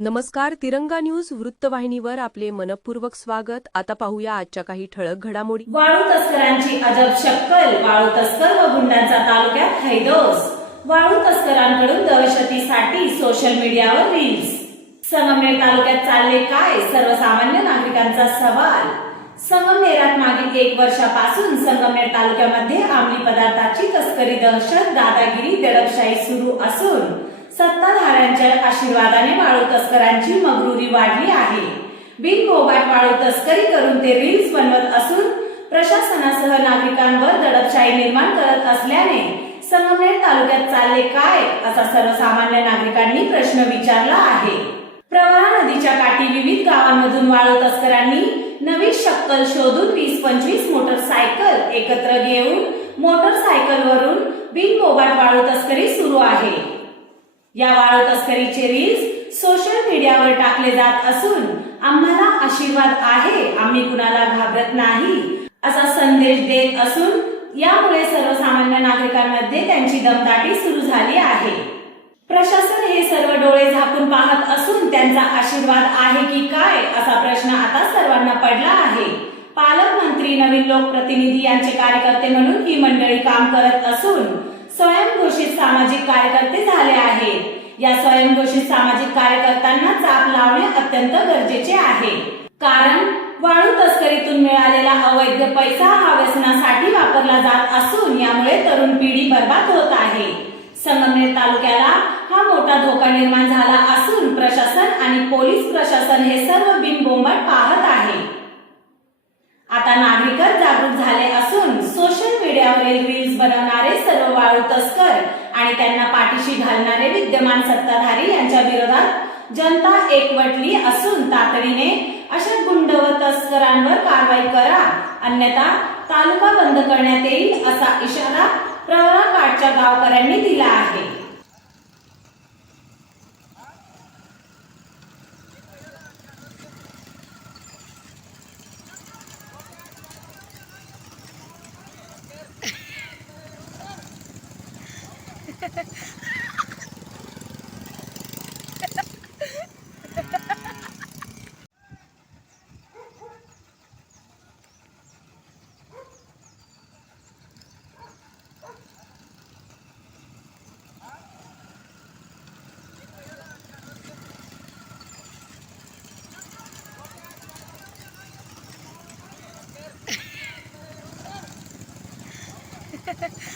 नमस्कार तिरंगा न्यूज वृत्तवाहिनीवर आपले मनपूर्वक स्वागत. आता पाहूया आजच्या काही ठळक घडामोडी. वाळू तस्करांची अजब शक्कल वाळू तस्कर व गुंडांचा तालुक्यात हैदोस. वाळू तस्करांकडून दहशतीसाठी सोशल मीडियावर रील्स संगमनेर तालुक्यात चालले काय? सर्वसामान्य नागरिकांचा सवाल. संगमनेरात मागील एक वर्षापासून संगमनेर तालुक्यामध्ये अंमली पदार्थाची तस्करी दहशत दादागिरी दडपशाही सुरू असून सत्ताधाऱ्यांच्या आशीर्वादाने वाळू तस्करांची मगरुरी वाढली आहे. बिनमोबाट वाळू तस्करी करून ते रील्स बनवत असून प्रशासनासह नागरिकांवर दडपशाही निर्माण करत असल्याने संगमनेर तालुक्यात चालले काय असा सर्वसामान्य नागरिकांनी प्रश्न विचारला आहे. प्रवरा नदीच्या काठी विविध गावांमधून वाळू तस्करांनी नवी शक्कल शोधून वीस पंचवीस मोटरसायकल एकत्र घेऊन मोटरसायकलवरून बिनमोबाट वाळू तस्करी सुरू आहे. या वाळू तस्करीचे रील्स सोशल मीडियावर टाकले जात असून आम्हाला आशीर्वाद आहे आम्ही कुणाला घाबरत नाही असा संदेश देत असून यामुळे सर्वसामान्य नागरिकांमध्ये त्यांची दमदाटी सुरू झाली आहे. प्रशासन हे सर्व डोळे झाकून पाहत असून त्यांचा आशीर्वाद आहे की काय असा प्रश्न आता सर्वांना पडला आहे. पालकमंत्री नवीन लोकप्रतिनिधी यांचे कार्यकर्ते म्हणून ही मंडळी काम करत असून स्वयंघोषित सामाजिक कार्यकर्ते झाले आहेत या स्वयंघोषित सामाजिक कार्यकर्त्यांना चाप लावणे अत्यंत गरजेचे आहे. कारण वाळू तस्करीतून मिळालेला अवैध पैसा हा व्यसनासाठी वापरला जात असून यामुळे तरुण पिढी बर्बाद होत आहे. संगमनेर तालुक्याला हा मोठा धोका निर्माण झाला असून प्रशासन आणि पोलीस प्रशासन हे सर्व बिनबोंबट पाहत आहे. आता नागरिकच जागरूक झाले असून सोशल मीडियावरील रील्स बनवणारे सर्व वाळू तस्कर आणि त्यांना पाठीशी घालणारे विद्यमान सत्ताधारी यांच्या विरोधात जनता एकवटली असून तातडीने अशा गुंड व तस्करांवर कारवाई करा. अन्यथा तालुका बंद करण्यात येईल असा इशारा प्रवरा काठच्या गावकऱ्यांनी दिला आहे. Ha ha ha.